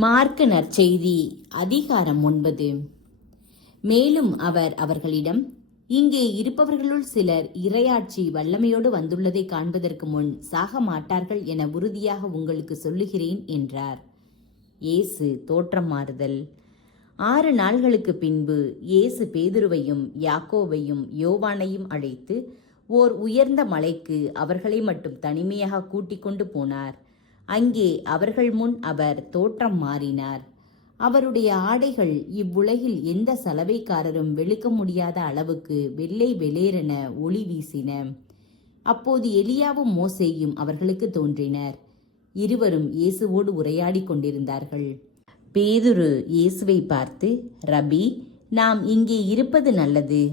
Mark நற்செய்தி அதிகாரம் 9. மேலும் அவர் அவர்களிடம், இங்கே இருப்பவர்களுள் சிலர் இறையாட்சி வல்லமையோடு வந்துள்ளதை காண்பதற்கு முன் சாக மாட்டார்கள் என உறுதியாக உங்களுக்கு சொல்லுகிறேன் என்றார். இயேசு தோற்றம் மாறுதல். 6 நாள்களுக்கு பின்பு இயேசு பேதுருவையும் யாக்கோபையும் யோவானையும் அழைத்து ஓர் உயர்ந்த மலைக்கு அவர்களை மட்டும் தனிமையாக கூட்டிக் கொண்டு போனார். அங்கே அவர்கள் முன் அவர் தோற்றம் மாறினார். அவருடைய ஆடைகள் இவ்வுலகில் எந்த சலவைக்காரரும் வெளுக்க முடியாத அளவுக்கு வெள்ளை வெளேரென ஒளி வீசின. அப்போது எலியாவும் மோசேயும் அவர்களுக்கு தோன்றினர். இருவரும் இயேசுவோடு உரையாடி கொண்டிருந்தார்கள். பேதுரு இயேசுவை பார்த்து, ரபி, நாம் இங்கே இருப்பது நல்லது.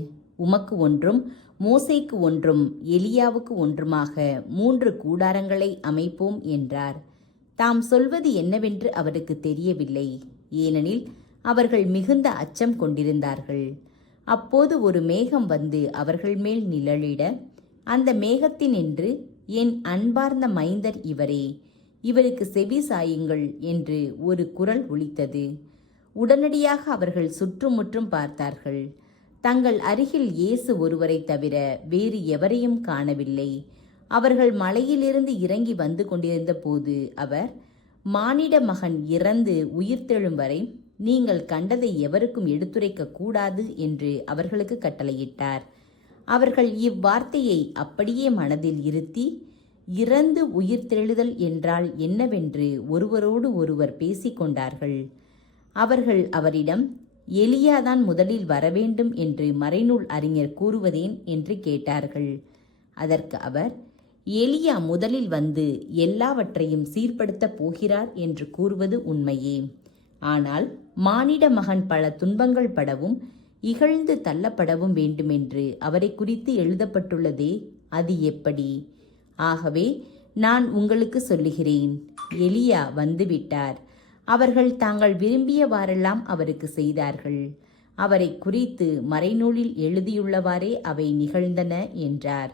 உமக்கு ஒன்றும் மோசேக்கு ஒன்றும் எலியாவுக்கு ஒன்றுமாக 3 கூடாரங்களை அமைப்போம் என்றார். தாம் சொல்வது என்னவென்று அவருக்கு தெரியவில்லை, ஏனெனில் அவர்கள் மிகுந்த அச்சம் கொண்டிருந்தார்கள். அப்போது ஒரு மேகம் வந்து அவர்கள் மேல் நிழலிட, அந்த மேகத்தினின்று, என் அன்பார்ந்த மைந்தர் இவரே, இவருக்கு செவி சாயுங்கள் என்று ஒரு குரல் ஒலித்தது. உடனடியாக அவர்கள் சுற்றுமுற்றும் பார்த்தார்கள். தங்கள் அருகில் இயேசு ஒருவரை தவிர வேறு எவரையும் காணவில்லை. அவர்கள் மலையிலிருந்து இறங்கி வந்து கொண்டிருந்த போது அவர், மானிட மகன் இறந்து உயிர்த்தெழும் வரை நீங்கள் கண்டதை எவருக்கும் எடுத்துரைக்க கூடாது என்று அவர்களுக்கு கட்டளையிட்டார். அவர்கள் இவ்வார்த்தையை அப்படியே மனதில் இருத்தி, இறந்து உயிர்த்தெழுதல் என்றால் என்னவென்று ஒருவரோடு ஒருவர் பேசிக்கொண்டார்கள். அவர்கள் அவரிடம், எலியாதான் முதலில் வரவேண்டும் என்று மறைநூல் அறிஞர் கூறுவதேன் என்று கேட்டார்கள். அதற்கு அவர், எலியா முதலில் வந்து எல்லாவற்றையும் சீர்படுத்தப் போகிறார் என்று கூறுவது உண்மையே. ஆனால் மானிட மகன் பல துன்பங்கள் படவும் இகழ்ந்து தள்ளப்படவும் வேண்டுமென்று அவரை குறித்து எழுதப்பட்டுள்ளதே, அது எப்படி? ஆகவே நான் உங்களுக்கு சொல்லுகிறேன், எலியா வந்துவிட்டார். அவர்கள் தாங்கள் விரும்பியவாறெல்லாம் அவருக்கு செய்தார்கள். அவரை குறித்து மறைநூலில் எழுதியுள்ளவாறே அவை நிகழ்ந்தன என்றார்.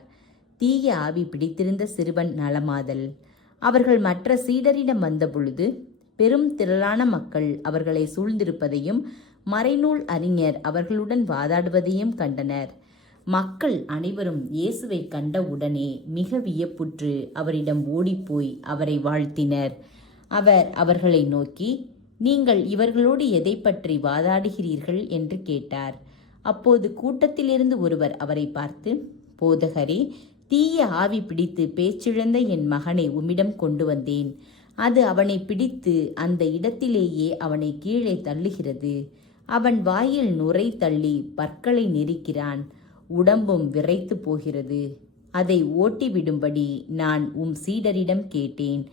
தீய ஆவி பிடித்திருந்த சிறுவன் நலமாதல். அவர்கள் மற்ற சீடரிடம் வந்தபொழுது பெரும் திரளான மக்கள் அவர்களை சூழ்ந்திருப்பதையும் மறைநூல் அறிஞர் அவர்களுடன் வாதாடுவதையும் கண்டனர். மக்கள் அனைவரும் இயேசுவை கண்ட உடனே மிக வியப்புற்று அவரிடம் ஓடிப்போய் அவரை வாழ்த்தினர். அவர் அவர்களை நோக்கி, நீங்கள் இவர்களோடு எதை பற்றி வாதாடுகிறீர்கள் என்று கேட்டார். அப்போது கூட்டத்திலிருந்து ஒருவர் அவரை பார்த்து, போதகரே, தீய ஆவி பிடித்து பேச்சிழந்த என் மகனை உம்மிடம் கொண்டு வந்தேன். அது அவனை பிடித்து அந்த இடத்திலேயே அவனை கீழே தள்ளுகிறது. அவன் வாயில் நுரை தள்ளி பற்களை நெரிக்கிறான். உடம்பும் விறைத்து போகிறது. அதை ஓட்டிவிடும்படி நான் உம் சீடரிடம் கேட்டேன்.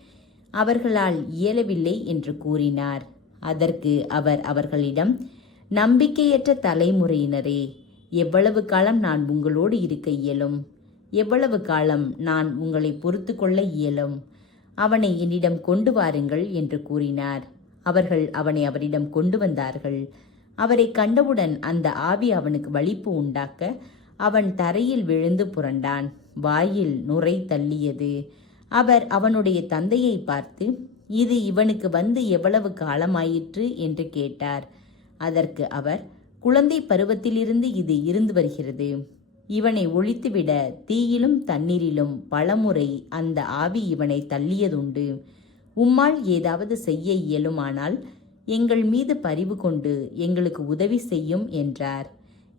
அவர்களால் இயலவில்லை என்று கூறினார். அதற்கு அவர் அவர்களிடம், நம்பிக்கையற்ற தலைமுறையினரே, எவ்வளவு காலம் நான் உங்களோடு இருக்க இயலும்? எவ்வளவு காலம் நான் உங்களை பொறுத்து கொள்ள இயலும்? அவனை என்னிடம் கொண்டு வாருங்கள் என்று கூறினார். அவர்கள் அவனை அவரிடம் கொண்டு வந்தார்கள். அவரை கண்டவுடன் அந்த ஆவி அவனுக்கு வலிப்பு உண்டாக்க அவன் தரையில் விழுந்து புரண்டான். வாயில் நுரை தள்ளியது. அவர் அவனுடைய தந்தையை பார்த்து, இது இவனுக்கு வந்து எவ்வளவு காலமாயிற்று என்று கேட்டார். அதற்கு அவர், குழந்தை பருவத்திலிருந்து இது இருந்து வருகிறது. இவனை ஒழித்துவிட தீயிலும் தண்ணீரிலும் பலமுறை அந்த ஆவி இவனை தள்ளியதுண்டு. உம்மால் ஏதாவது செய்ய இயலுமானால் எங்கள் மீது பரிவு கொண்டு எங்களுக்கு உதவி செய்யும் என்றார்.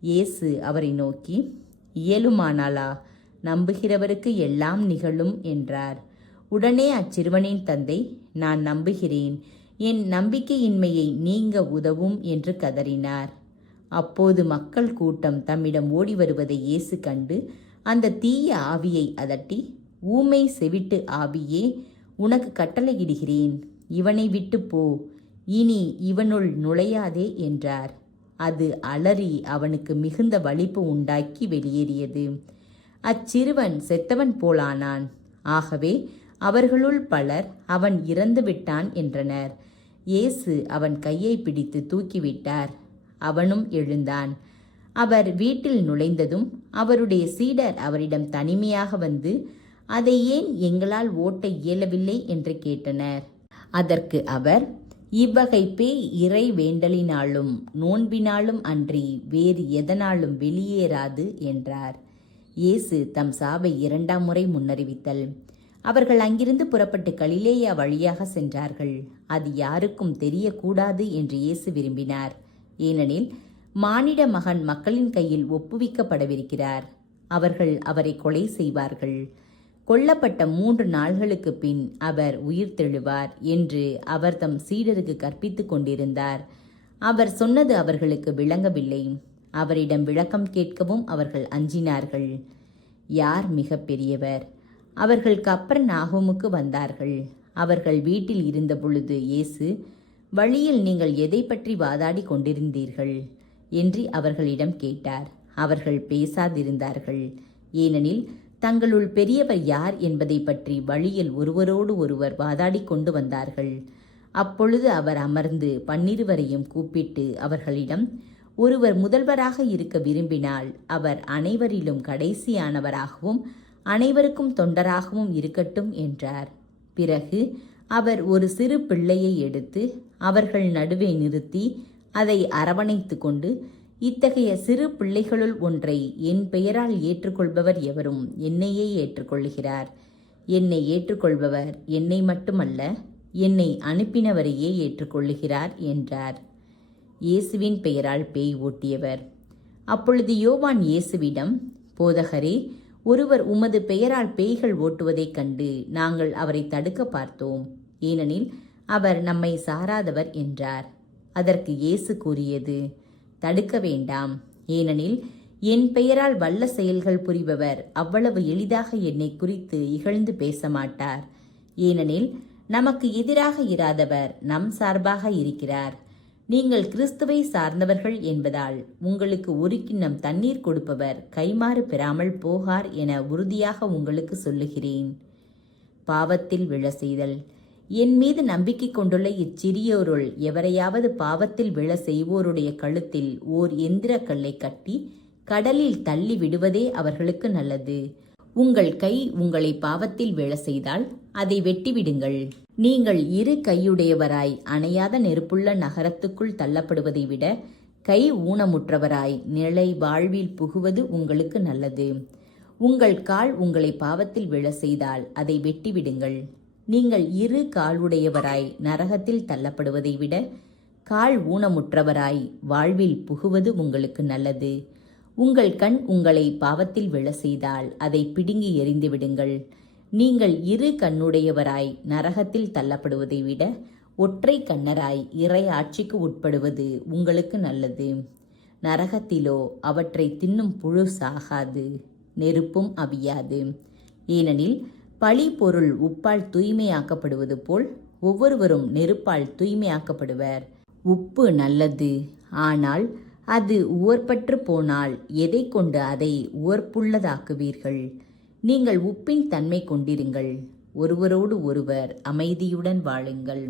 இயேசு அவரை நோக்கி, இயலுமானாலா? நம்புகிறவருக்கு எல்லாம் நிகழும் என்றார். உடனே அச்சிறுவனின் தந்தை, நான் நம்புகிறேன், என் நம்பிக்கையின்மையை நீங்க உதவும் என்று கதறினார். அப்போது மக்கள் கூட்டம் தம்மிடம் ஓடி வருவதை இயேசு கண்டு அந்த தீய ஆவியை அதட்டி, ஊமை செவிட்டு ஆவியே, உனக்கு கட்டளையிடுகிறேன், இவனை விட்டு போ, இனி இவனுள் நுழையாதே என்றார். அது அலறி அவனுக்கு மிகுந்த வலிப்பு உண்டாக்கி வெளியேறியது. அச்சிறுவன் செத்தவன் போலானான். ஆகவே அவர்களுள் பலர், அவன் இறந்து விட்டான் என்றனர். இயேசு அவன் கையை பிடித்து தூக்கிவிட்டார். அவனும் எழுந்தான். அவர் வீட்டில் நுழைந்ததும் அவருடைய சீடர் அவரிடம் தனிமையாக வந்து, அதை ஏன் எங்களால் ஓட்ட இயலவில்லை என்று கேட்டனர். அதற்கு அவர், இவ்வகை பேய் இறை வேண்டலினாலும் நோன்பினாலும் அன்றி வேறு எதனாலும் வெளியேறாது என்றார். இயேசு தம் சாவை 2ஆம் முறை முன்னறிவித்தல். அவர்கள் அங்கிருந்து புறப்பட்டு கலிலேயா வழியாக சென்றார்கள். அது யாருக்கும் தெரியக்கூடாது என்று இயேசு விரும்பினார். ஏனெனில் மானிட மகன் மக்களின் கையில் ஒப்புவிக்கப்படவிருக்கிறார். அவர்கள் அவரை கொலை செய்வார்கள். கொல்லப்பட்ட 3 நாள்களுக்கு பின் அவர் உயிர்த்தெழுவார் என்று அவர் தம் சீடருக்கு கற்பித்துக் கொண்டிருந்தார். அவர் சொன்னது அவர்களுக்கு விளங்கவில்லை. அவரிடம் விளக்கம் கேட்கவும் அவர்கள் அஞ்சினார்கள். யார் மிக பெரியவர்? அவர்கள் கப்பர்நாகூமுக்கு வந்தார்கள். அவர்கள் வீட்டில் இருந்த பொழுது இயேசு, வழியில் நீங்கள் எதை பற்றி வாதாடி கொண்டிருந்தீர்கள் என்று அவர்களிடம் கேட்டார். அவர்கள் பேசாதிருந்தார்கள். ஏனெனில் தங்களுள் பெரியவர் யார் என்பதை பற்றி வழியில் ஒருவரோடு ஒருவர் வாதாடி கொண்டு வந்தார்கள். அப்பொழுது அவர் அமர்ந்து 12 கூப்பிட்டு அவர்களிடம், ஒருவர் முதல்வராக இருக்க விரும்பினால் அவர் அனைவரிலும் கடைசியானவராகவும் அனைவருக்கும் தொண்டராகவும் இருக்கட்டும் என்றார். பிறகு அவர் ஒரு சிறு பிள்ளையை எடுத்து அவர்கள் நடுவே நிறுத்தி அதை அரவணைத்து கொண்டு, இத்தகைய சிறு பிள்ளைகளுள் ஒன்றை என் பெயரால் ஏற்றுக்கொள்பவர் எவரும் என்னையே ஏற்றுக்கொள்கிறார். என்னை ஏற்றுக்கொள்பவர் என்னை மட்டுமல்ல, என்னை அனுப்பினவரையே ஏற்றுக்கொள்ளுகிறார் என்றார். இயேசுவின் பெயரால் பேய் ஓட்டியவர். அப்பொழுது யோவான் இயேசுவிடம், போதகரே, ஒருவர் உமது பெயரால் பேய்கள் ஓட்டுவதைக் கண்டு நாங்கள் அவரை தடுக்க பார்த்தோம். ஏனெனில் அவர் நம்மை சாராதவர் என்றார். அதற்கு இயேசு கூறியது, தடுக்க வேண்டாம். ஏனெனில் என் பெயரால் வல்ல செயல்கள் புரிபவர் அவ்வளவு எளிதாக என்னை குறித்து இகழ்ந்து பேச மாட்டார். ஏனெனில் நமக்கு எதிராக இராதவர் நம் சார்பாக இருக்கிறார். நீங்கள் கிறிஸ்துவை சார்ந்தவர்கள் என்பதால் உங்களுக்கு ஒரு கிண்ணம் தண்ணீர் கொடுப்பவர் கைமாறு பெறாமல் போகார் என உறுதியாக உங்களுக்கு சொல்லுகிறேன். பாவத்தில் விழ செய்தல். என் மீது நம்பிக்கை கொண்டுள்ள இச்சிறியோருள் எவரையாவது பாவத்தில் விழ செய்வோருடைய கழுத்தில் ஓர் எந்திரக்கல்லை கட்டி கடலில் தள்ளி விடுவதே அவர்களுக்கு நல்லது. உங்கள் கை உங்களை பாவத்தில் விழ செய்தால் அதை வெட்டிவிடுங்கள். நீங்கள் 2 கையுடையவராய் அணையாத நெருப்புள்ள நகரத்துக்குள் தள்ளப்படுவதை விட கை ஊனமுற்றவராய் நிலை வாழ்வில் புகுவது உங்களுக்கு நல்லது. உங்கள் கால் உங்களை பாவத்தில் விழ செய்தால் அதை வெட்டிவிடுங்கள். நீங்கள் 2 காலுடையவராய் நரகத்தில் தள்ளப்படுவதை விட கால் ஊனமுற்றவராய் வாழ்வில் புகுவது உங்களுக்கு நல்லது. உங்கள் கண் உங்களை பாவத்தில் விழ செய்தால் அதை பிடுங்கி எறிந்து விடுங்கள். நீங்கள் 2 கண்ணுடையவராய் நரகத்தில் தள்ளப்படுவதை விட ஒற்றை கண்ணராய் இறை ஆட்சிக்கு உட்படுவது உங்களுக்கு நல்லது. நரகத்திலோ அவற்றை தின்னும் புழு சாகாது, நெருப்பும் அவியாது. ஏனெனில் பழி பொருள் உப்பால் தூய்மையாக்கப்படுவது போல் ஒவ்வொருவரும் நெருப்பால் தூய்மையாக்கப்படுவர். உப்பு நல்லது, ஆனால் அது உவர்பற்று போனால் எதை கொண்டு அதை உவர்ப்புள்ளதாக்குவீர்கள்? நீங்கள் உப்பின் தன்மை கொண்டிருங்கள். ஒருவரோடு ஒருவர் அமைதியுடன் வாழுங்கள்.